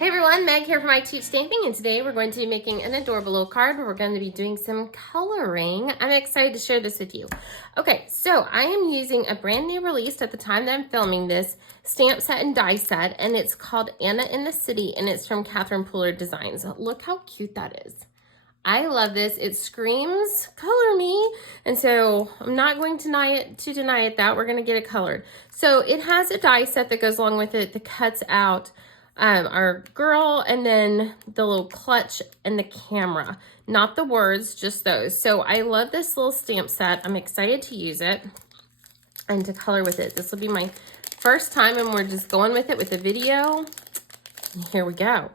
Hey everyone, Meg here for My Teach Stamping, and today we're going to be making an adorable little card where we're going to be doing some coloring. I'm excited to share this with you. Okay, so I am using a brand new release at the time that I'm filming this stamp set and die set, and it's called Anna in the City, and it's from Catherine Pooler Designs. Look how cute that is. I love this. It screams color me, and so I'm not going to deny it that we're going to get it colored. So it has a die set that goes along with it that cuts out our girl and then the little clutch and the camera, not the words, just those. So I love this little stamp set. I'm excited to use it and to color with it. This will be my first time, and we're just going with it with the video. And here we go.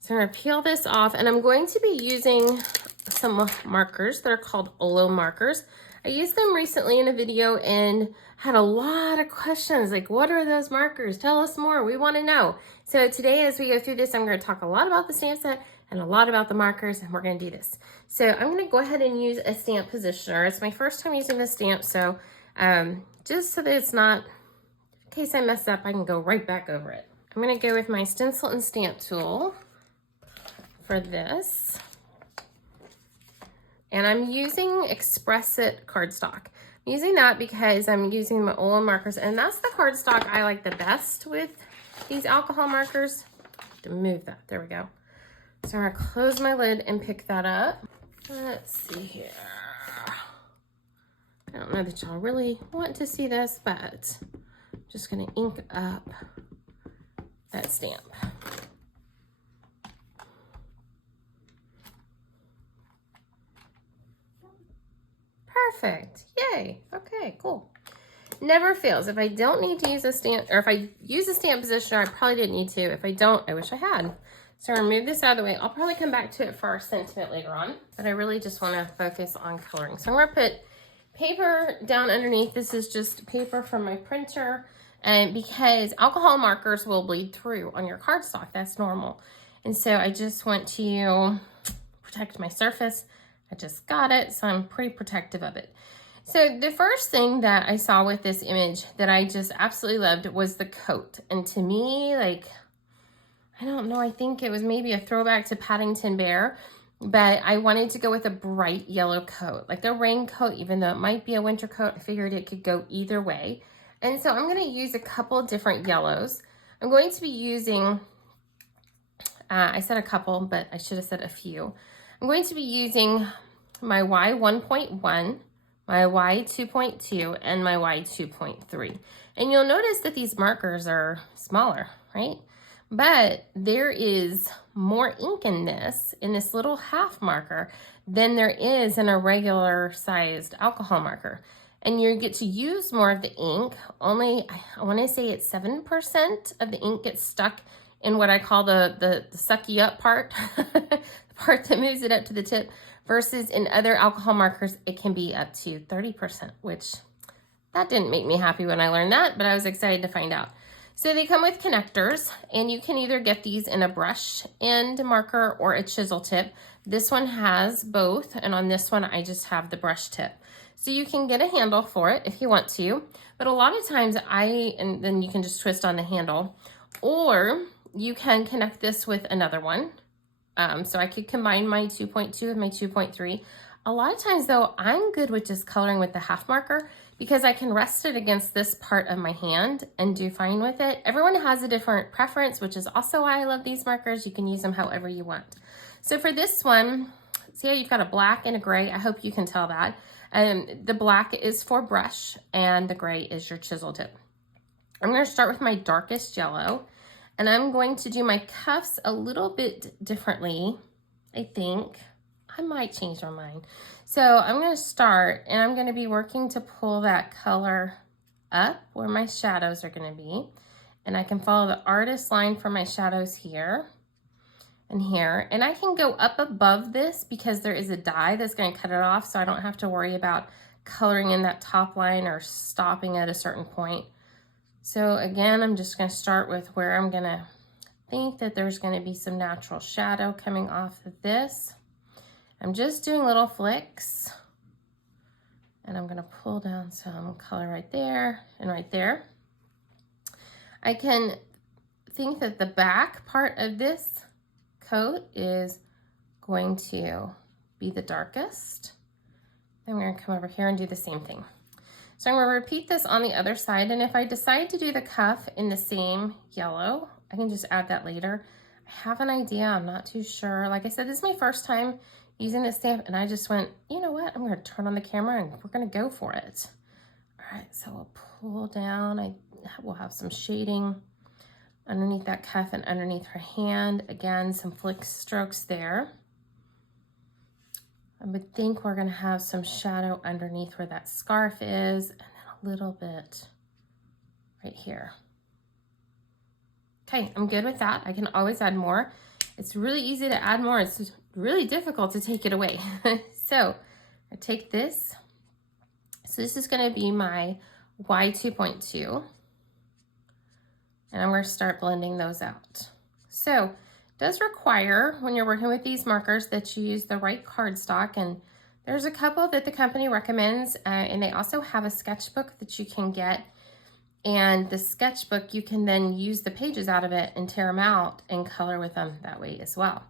So I'm going to peel this off, and I'm going to be using some markers that are called Olo markers. I used them recently in a video and had a lot of questions like, what are those markers? Tell us more. We want to know. So today, as we go through this, I'm going to talk a lot about the stamp set and a lot about the markers, and we're going to do this. So I'm going to go ahead and use a stamp positioner. It's my first time using this stamp, so just so that it's not, in case I mess up, I can go right back over it. I'm going to go with my stencil and stamp tool for this. And I'm using Express It cardstock. I'm using that because I'm using my Olo markers, and that's the cardstock I like the best with these alcohol markers. To move that, there we go. So I'm gonna close my lid and pick that up. Let's see here. I don't know that y'all really want to see this, but I'm just gonna ink up that stamp. Perfect. Yay. Okay, cool. Never fails. If I don't need to use a stamp, or if I use a stamp positioner, I probably didn't need to. If I don't, I wish I had. So I'll remove this out of the way. I'll probably come back to it for our sentiment later on, but I really just want to focus on coloring. So I'm going to put paper down underneath. This is just paper from my printer, and because alcohol markers will bleed through on your cardstock, that's normal. And so I just want to protect my surface. I just got it, so I'm pretty protective of it. So the first thing that I saw with this image that I just absolutely loved was the coat. And to me, like, I don't know, I think it was maybe a throwback to Paddington Bear, but I wanted to go with a bright yellow coat, like a raincoat, even though it might be a winter coat. I figured it could go either way. And so I'm going to use a couple of different yellows. I'm going to be using, I said a couple, but I should have said a few. I'm going to be using my Y1.1, my Y2.2, and my Y2.3. And you'll notice that these markers are smaller, right? But there is more ink in this little half marker, than there is in a regular sized alcohol marker. And you get to use more of the ink. Only, I want to say it's 7% of the ink gets stuck in what I call the sucky up part, the part that moves it up to the tip, versus in other alcohol markers, it can be up to 30%, which that didn't make me happy when I learned that, but I was excited to find out. So they come with connectors, and you can either get these in a brush end marker or a chisel tip. This one has both, and on this one, I just have the brush tip. So you can get a handle for it if you want to, but a lot of times and then you can just twist on the handle, or you can connect this with another one. So I could combine my 2.2 with my 2.3. A lot of times though, I'm good with just coloring with the half marker because I can rest it against this part of my hand and do fine with it. Everyone has a different preference, which is also why I love these markers. You can use them however you want. So for this one, see how you've got a black and a gray? I hope you can tell that. The black is for brush and the gray is your chisel tip. I'm going to start with my darkest yellow. And I'm going to do my cuffs a little bit differently, I think. I might change my mind. So I'm going to start, and I'm going to be working to pull that color up where my shadows are going to be. And I can follow the artist line for my shadows here and here. And I can go up above this because there is a die that's going to cut it off, so I don't have to worry about coloring in that top line or stopping at a certain point. So again, I'm just going to start with where I'm going to think that there's going to be some natural shadow coming off of this. I'm just doing little flicks, and I'm going to pull down some color right there and right there. I can think that the back part of this coat is going to be the darkest. Then we're gonna come over here and do the same thing. So I'm gonna repeat this on the other side, and if I decide to do the cuff in the same yellow, I can just add that later. I have an idea, I'm not too sure. Like I said, this is my first time using this stamp, and I just went, you know what, I'm gonna turn on the camera and we're gonna go for it. All right, so we'll pull down. We'll have some shading underneath that cuff and underneath her hand. Again, some flick strokes there. I would think we're gonna have some shadow underneath where that scarf is, and then a little bit right here. Okay, I'm good with that. I can always add more. It's really easy to add more. It's really difficult to take it away. So I take this. So this is gonna be my Y2.2. And I'm gonna start blending those out. So it does require, when you're working with these markers, that you use the right cardstock, and there's a couple that the company recommends, and they also have a sketchbook that you can get, and the sketchbook, you can then use the pages out of it and tear them out and color with them that way as well.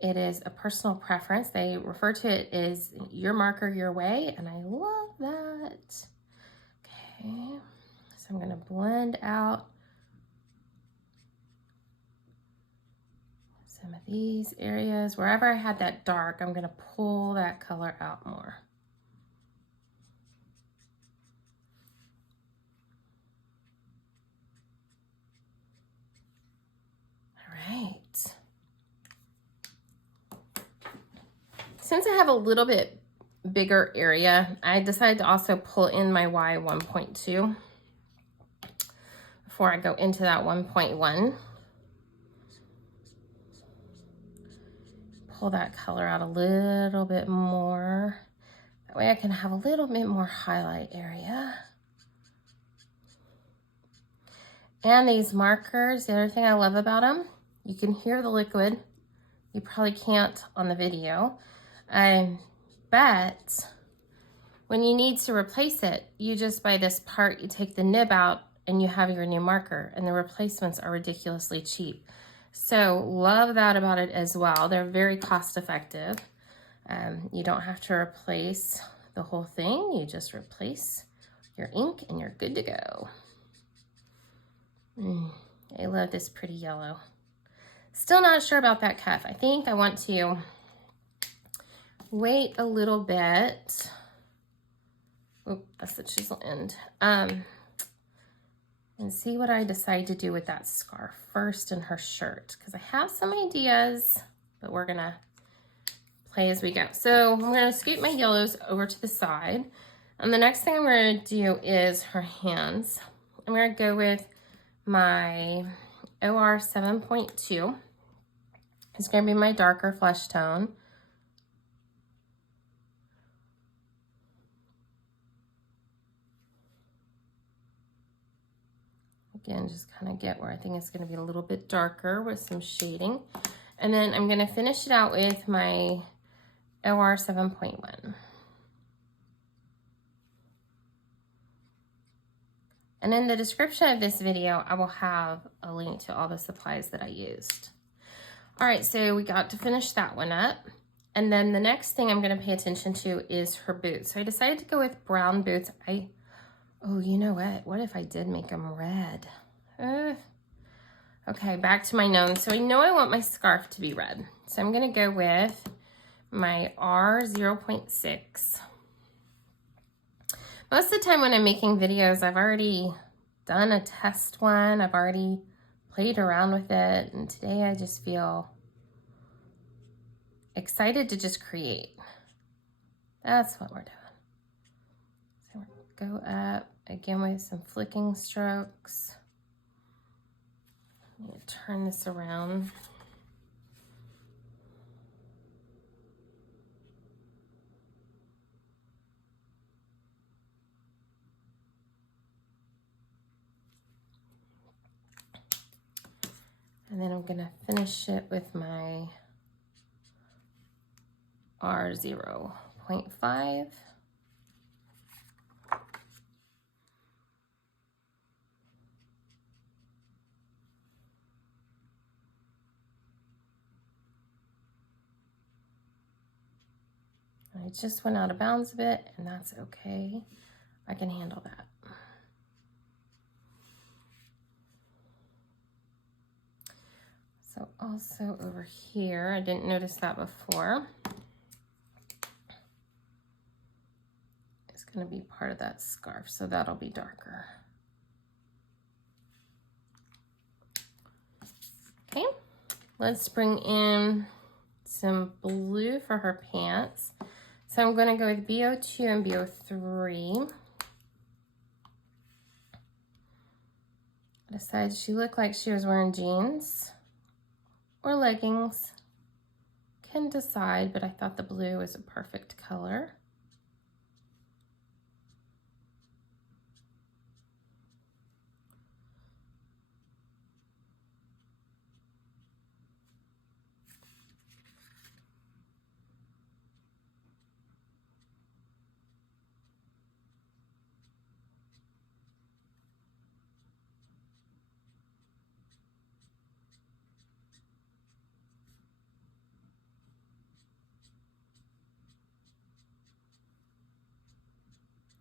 It is a personal preference. They refer to it as your marker, your way, and I love that. Okay, so I'm gonna blend out some of these areas. Wherever I had that dark, I'm gonna pull that color out more. All right. Since I have a little bit bigger area, I decided to also pull in my Y1.2 before I go into that 1.1. Pull that color out a little bit more. That way I can have a little bit more highlight area. And these markers, the other thing I love about them, you can hear the liquid. You probably can't on the video. But when you need to replace it, you just, by this part, you take the nib out and you have your new marker, and the replacements are ridiculously cheap. So love that about it as well. They're very cost effective. You don't have to replace the whole thing. You just replace your ink and you're good to go. I love this pretty yellow. Still not sure about that cuff. I think I want to wait a little bit. Oop, that's the chisel end. And see what I decide to do with that scarf first and her shirt, because I have some ideas, but we're gonna play as we go. So I'm gonna scoot my yellows over to the side. And the next thing I'm gonna do is her hands. I'm gonna go with my OR 7.2. It's gonna be my darker flesh tone. Again, just kind of get where I think it's going to be a little bit darker with some shading. And then I'm going to finish it out with my OR 7.1. And in the description of this video, I will have a link to all the supplies that I used. All right, so we got to finish that one up. And then the next thing I'm going to pay attention to is her boots. So I decided to go with brown boots. Oh, you know what? What if I did make them red? Okay, back to my nose. So I know I want my scarf to be red. So I'm gonna go with my R0.6. Most of the time when I'm making videos, I've already done a test one. I've already played around with it. And today I just feel excited to just create. That's what we're doing. So we're gonna go up again with some flicking strokes. I'm gonna turn this around. And then I'm gonna finish it with my R0.5. I just went out of bounds a bit, and that's okay. I can handle that. So also over here, I didn't notice that before. It's going to be part of that scarf, so that'll be darker. Okay, let's bring in some blue for her pants. So I'm going to go with BO2 and BO3. I decided she looked like she was wearing jeans or leggings. Can decide, but I thought the blue was a perfect color.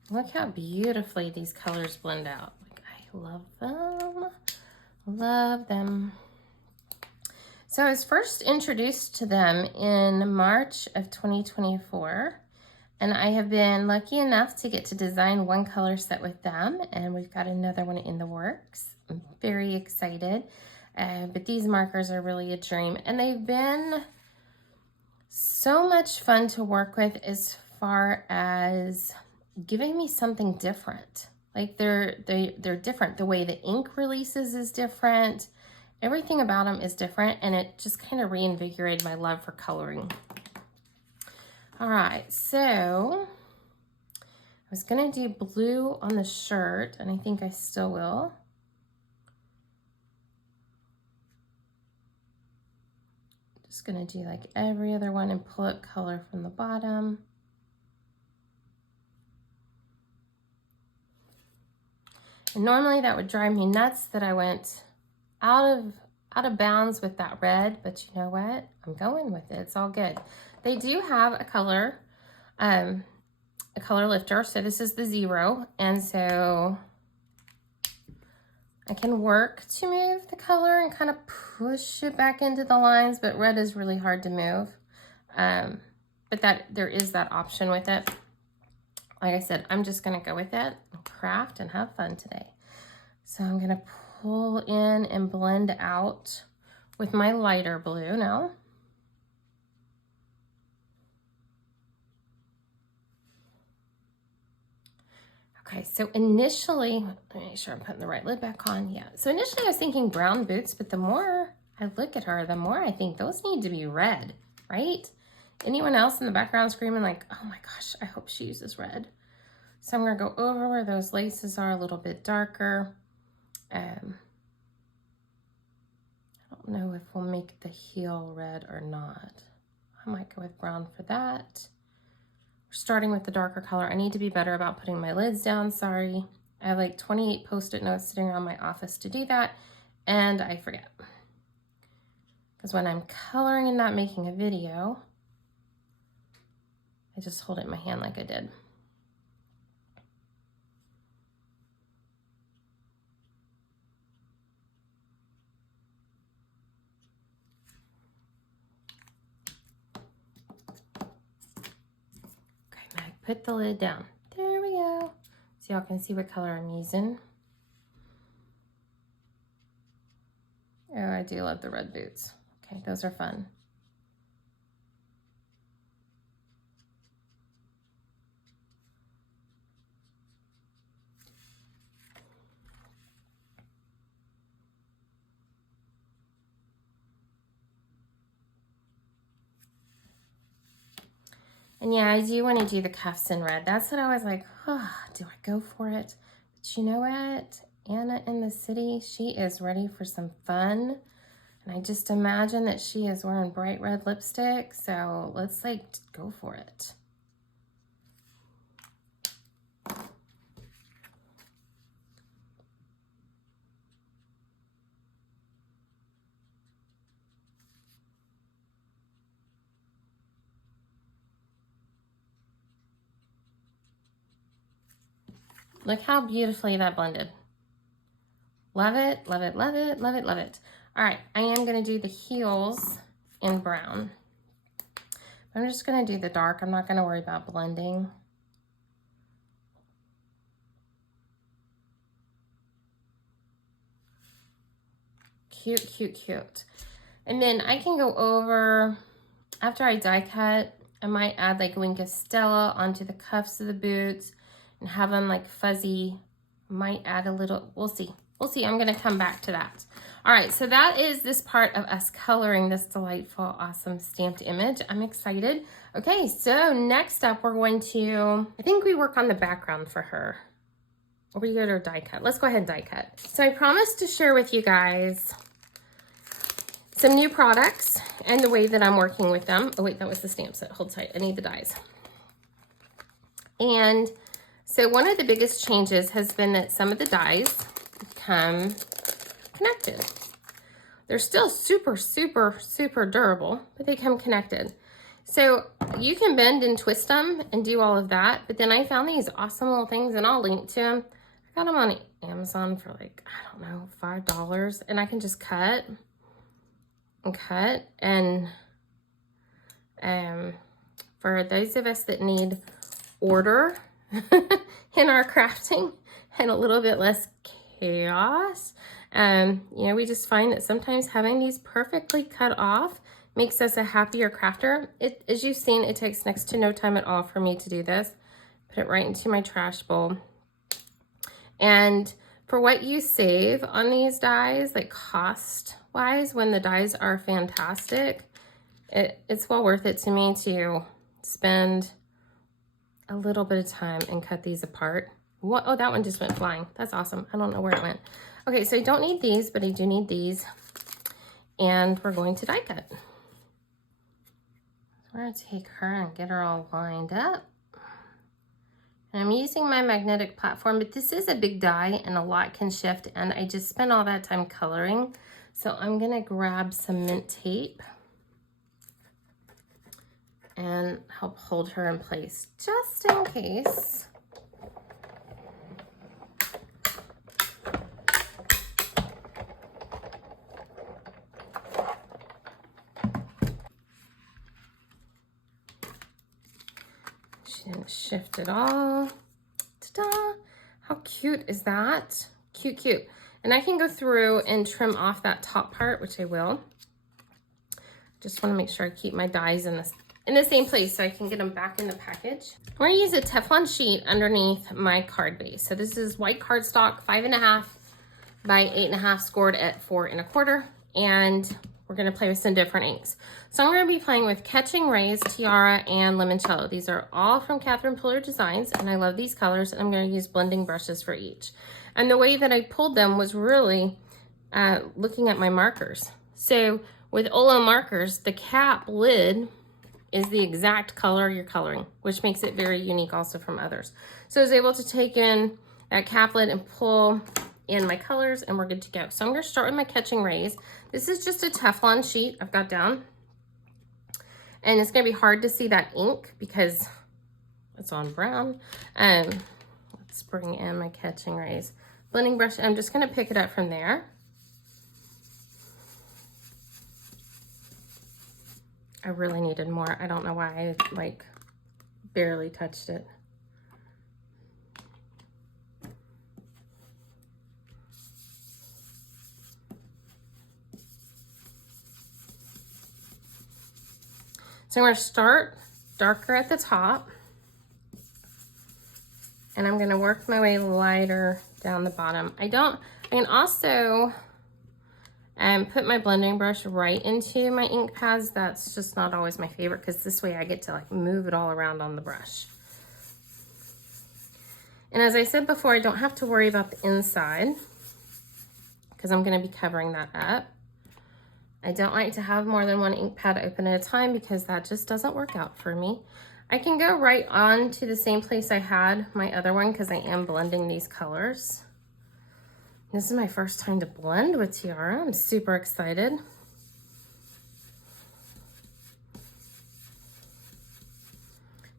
Look how beautifully these colors blend out. Like, I love them. Love them. So I was first introduced to them in March of 2024, and I have been lucky enough to get to design one color set with them, and we've got another one in the works. I'm very excited, but these markers are really a dream, and they've been so much fun to work with as far as giving me something different. Like they're different. The way the ink releases is different. Everything about them is different, and it just kind of reinvigorated my love for coloring. All right, so I was gonna do blue on the shirt, and I think I still will. Just gonna do like every other one and pull up color from the bottom. And normally that would drive me nuts that I went out of bounds with that red, but you know what? I'm going with it. It's all good. They do have a color lifter. So this is the 0, and so I can work to move the color and kind of push it back into the lines, but red is really hard to move. But there is that option with it. Like I said, I'm just gonna go with it and craft and have fun today. So I'm gonna pull in and blend out with my lighter blue now. Okay, so initially, let me make sure I'm putting the right lid back on. Yeah, so initially I was thinking brown boots, but the more I look at her, the more I think those need to be red, right? Anyone else in the background screaming like, oh my gosh, I hope she uses red. So I'm gonna go over where those laces are a little bit darker. I don't know if we'll make the heel red or not. I might go with brown for that. We're starting with the darker color. I need to be better about putting my lids down, sorry. I have like 28 Post-it notes sitting around my office to do that, and I forget. Because when I'm coloring and not making a video, I just hold it in my hand like I did. Put the lid down. There we go. So y'all can see what color I'm using. Oh, I do love the red boots. Okay, those are fun. And yeah, I do want to do the cuffs in red. That's what I was like, oh, do I go for it? But you know what? Anna in the city, she is ready for some fun. And I just imagine that she is wearing bright red lipstick. So let's like go for it. Look how beautifully that blended. Love it, love it, love it, love it, love it. All right, I am gonna do the heels in brown. I'm just gonna do the dark. I'm not gonna worry about blending. Cute, cute, cute. And then I can go over, after I die cut, I might add like Wink of Stella onto the cuffs of the boots and have them like fuzzy. Might add a little, we'll see. We'll see, I'm gonna come back to that. All right, so that is this part of us coloring this delightful, awesome stamped image. I'm excited. Okay, so next up we're going to, I think we work on the background for her. Or we get her die cut. Let's go ahead and die cut. So I promised to share with you guys some new products and the way that I'm working with them. Oh wait, that was the stamp set. Hold tight, I need the dies. And so one of the biggest changes has been that some of the dies come connected. They're still super, super, super durable, but they come connected. So you can bend and twist them and do all of that, but then I found these awesome little things, and I'll link to them. I got them on Amazon for like, I don't know, $5, and I can just cut and cut. And for those of us that need order in our crafting and a little bit less chaos, you know, we just find that sometimes having these perfectly cut off makes us a happier crafter. As you've seen, it takes next to no time at all for me to do this. Put it right into my trash bowl. And for what you save on these dies, like cost-wise, when the dies are fantastic, it's well worth it to me to spend a little bit of time and cut these apart. What? Oh, that one just went flying. That's awesome. I don't know where it went. Okay, so I don't need these, but I do need these. And we're going to die cut. We're gonna take her and get her all lined up. And I'm using my magnetic platform, but this is a big die and a lot can shift, and I just spent all that time coloring. So I'm gonna grab some mint tape and help hold her in place just in case. She didn't shift at all. Ta-da! How cute is that? Cute, cute. And I can go through and trim off that top part, which I will. Just want to make sure I keep my dies in the same place so I can get them back in the package. I'm going to use a Teflon sheet underneath my card base. So this is white cardstock, 5.5 by 8.5, scored at 4 1/4. And we're going to play with some different inks. So I'm going to be playing with Catching Rays, Tiara, and Limoncello. These are all from Catherine Puller Designs, and I love these colors, and I'm going to use blending brushes for each. And the way that I pulled them was really looking at my markers. So with Olo markers, the cap lid is the exact color you're coloring, which makes it very unique also from others. So I was able to take in that cap lid and pull in my colors, and we're good to go. So I'm going to start with my Catching Rays. This is just a Teflon sheet I've got down, and it's going to be hard to see that ink because it's on brown. Let's bring in my Catching Rays blending brush. I'm just going to pick it up from there. I really needed more. I don't know why I like barely touched it. So I'm going to start darker at the top, and I'm going to work my way lighter down the bottom. I can also put my blending brush right into my ink pads. That's just not always my favorite because this way I get to like move it all around on the brush. And as I said before, I don't have to worry about the inside because I'm going to be covering that up. I don't like to have more than one ink pad open at a time because that just doesn't work out for me. I can go right on to the same place I had my other one because I am blending these colors. This is my first time to blend with Tiara. I'm super excited.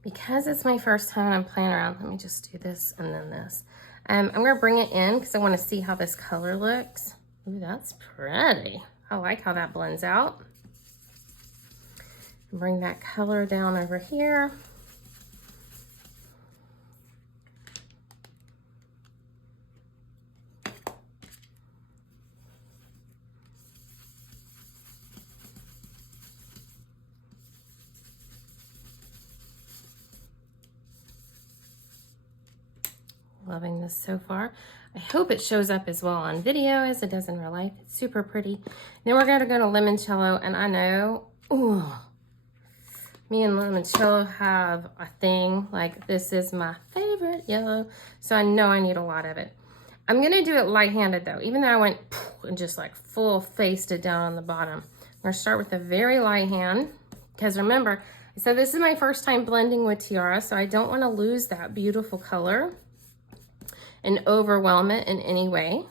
Because it's my first time and I'm playing around, let me just do this and then this. I'm gonna bring it in because I wanna see how this color looks. Ooh, that's pretty. I like how that blends out. Bring that color down over here. Loving this so far. I hope it shows up as well on video as it does in real life. It's super pretty. Then we're gonna go to Limoncello, and I know, ooh, me and Limoncello have a thing. Like, this is my favorite yellow, so I know I need a lot of it. I'm gonna do it light-handed though, even though I went and just like full faced it down on the bottom. I'm gonna start with a very light hand, because remember, I said this is my first time blending with Tiara, so I don't wanna lose that beautiful color and overwhelm it in any way.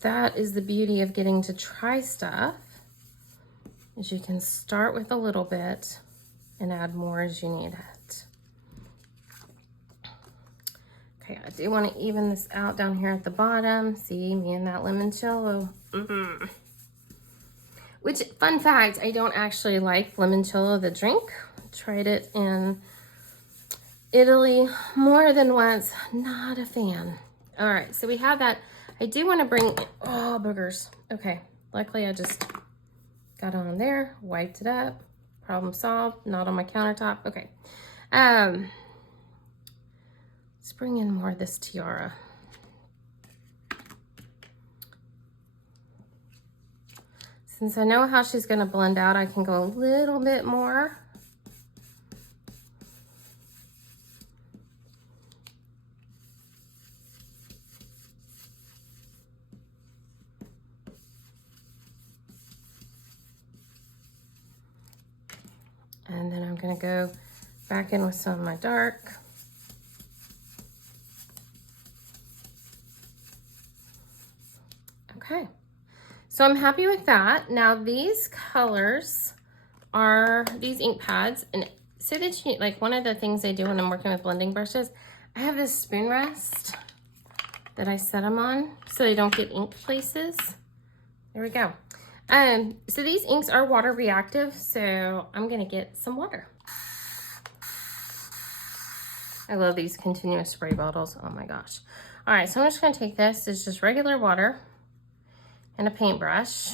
That is the beauty of getting to try stuff, is you can start with a little bit and add more as you need it. Okay, I do want to even this out down here at the bottom. See, me and that limoncello. Which, fun fact, I don't actually like limoncello, the drink. Tried it in Italy more than once. Not a fan. All right, so we have that. I do want to bring, oh, boogers. Okay, luckily I just got on there, wiped it up, problem solved, not on my countertop. Okay, let's bring in more of this Tiara. Since I know how she's gonna blend out, I can go a little bit more. And then I'm gonna go back in with some of my dark. Okay. So I'm happy with that. Now these colors are these ink pads, and so that you, like, one of the things I do when I'm working with blending brushes, I have this spoon rest that I set them on so they don't get ink places. There we go. So these inks are water reactive, so I'm gonna get some water. I love these continuous spray bottles. Oh my gosh. All right, so I'm just gonna take this. It's just regular water and a paintbrush.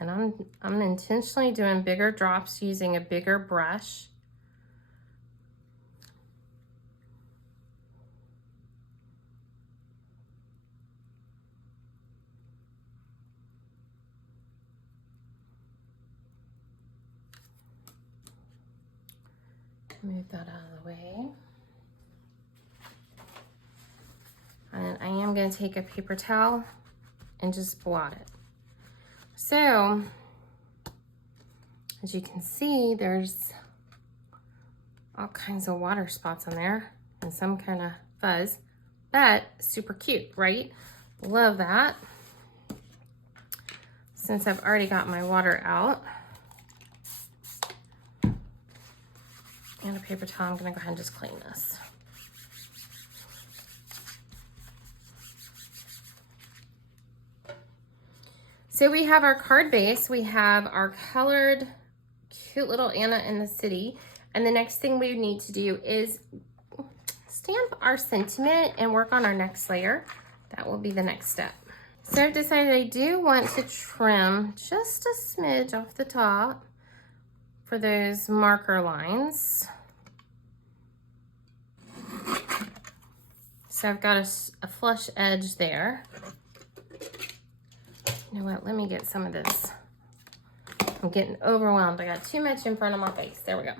And I'm intentionally doing bigger drops using a bigger brush. Move that out of the way. And I am going to take a paper towel and just blot it. So, as you can see, there's all kinds of water spots on there and some kind of fuzz, but super cute, right? Love that. Since I've already got my water out and a paper towel, I'm going to go ahead and just clean this. So we have our card base, we have our colored cute little Anna in the City, and the next thing we need to do is stamp our sentiment and work on our next layer. That will be the next step. So I've decided I do want to trim just a smidge off the top for those marker lines. So I've got a flush edge there. You know what, let me get some of this. I'm getting overwhelmed. I got too much in front of my face. There we go.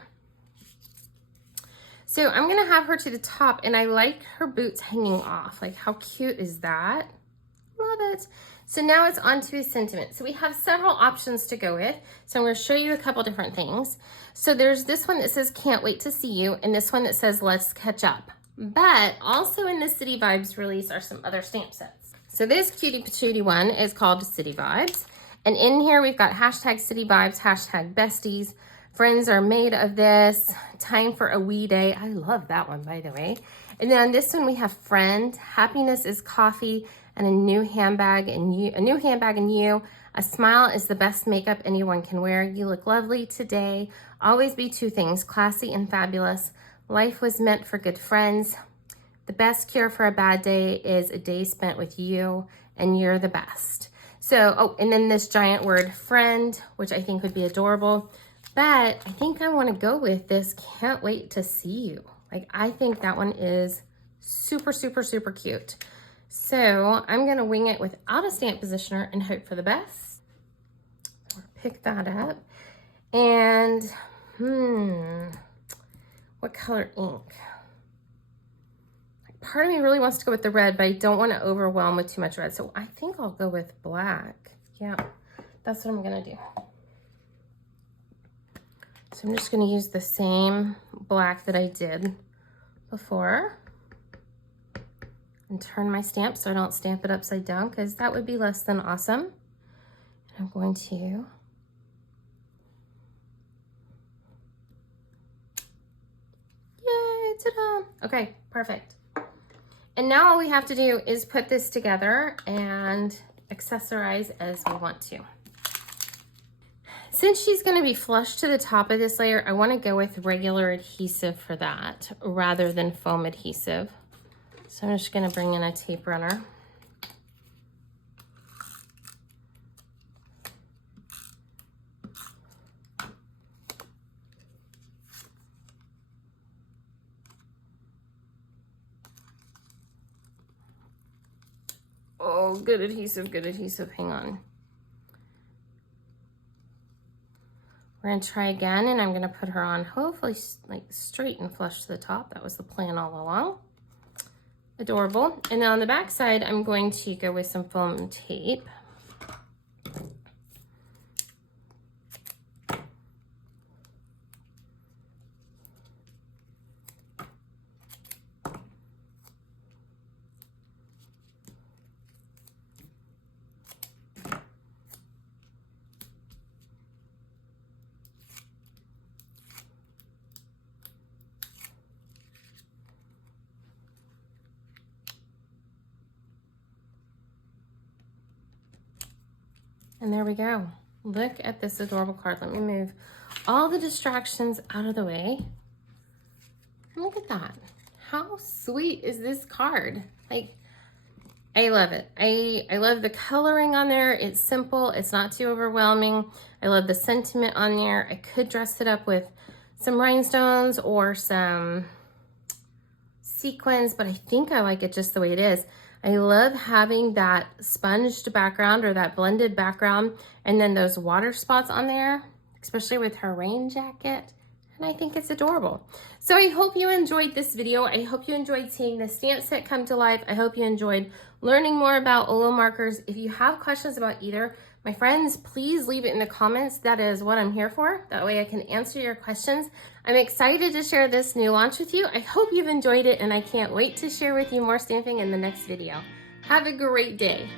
So I'm gonna have her to the top, and I like her boots hanging off. Like, how cute is that? Love it. So now it's on to his sentiment. So we have several options to go with. So I'm gonna show you a couple different things. So there's this one that says, can't wait to see you, and this one that says, let's catch up. But also in the City Vibes release are some other stamp sets. So this cutie patootie one is called City Vibes. And in here we've got hashtag City Vibes, hashtag besties. Friends are made of this. Time for a wee day. I love that one, by the way. And then on this one we have friend. Happiness is coffee and a new handbag and you. A new handbag and you. A smile is the best makeup anyone can wear. You look lovely today. Always be two things, classy and fabulous. Life was meant for good friends. The best cure for a bad day is a day spent with you, and you're the best. So, oh, and then this giant word friend, which I think would be adorable. But I think I want to go with this can't wait to see you. Like, I think that one is super, super, super cute. So I'm going to wing it without a stamp positioner and hope for the best. Pick that up. And, what color ink? Part of me really wants to go with the red, but I don't want to overwhelm with too much red. So I think I'll go with black. Yeah, that's what I'm going to do. So I'm just going to use the same black that I did before and turn my stamp so I don't stamp it upside down, because that would be less than awesome. And I'm going to ta-da! Okay, perfect. And now all we have to do is put this together and accessorize as we want to. Since she's going to be flush to the top of this layer, I want to go with regular adhesive for that rather than foam adhesive. So I'm just going to bring in a tape runner. Oh, good adhesive, good adhesive. Hang on. We're going to try again, and I'm going to put her on hopefully like straight and flush to the top. That was the plan all along. Adorable. And then on the back side, I'm going to go with some foam tape. And there we go. Look at this adorable card. Let me move all the distractions out of the way. And look at that. How sweet is this card? Like, I love it. I love the coloring on there. It's simple. It's not too overwhelming. I love the sentiment on there. I could dress it up with some rhinestones or some sequins, but I think I like it just the way it is. I love having that sponged background or that blended background and then those water spots on there, especially with her rain jacket. And I think it's adorable. So I hope you enjoyed this video. I hope you enjoyed seeing the stamp set come to life. I hope you enjoyed learning more about Olo markers. If you have questions about either, my friends, please leave it in the comments. That is what I'm here for. That way I can answer your questions. I'm excited to share this new launch with you. I hope you've enjoyed it, and I can't wait to share with you more stamping in the next video. Have a great day.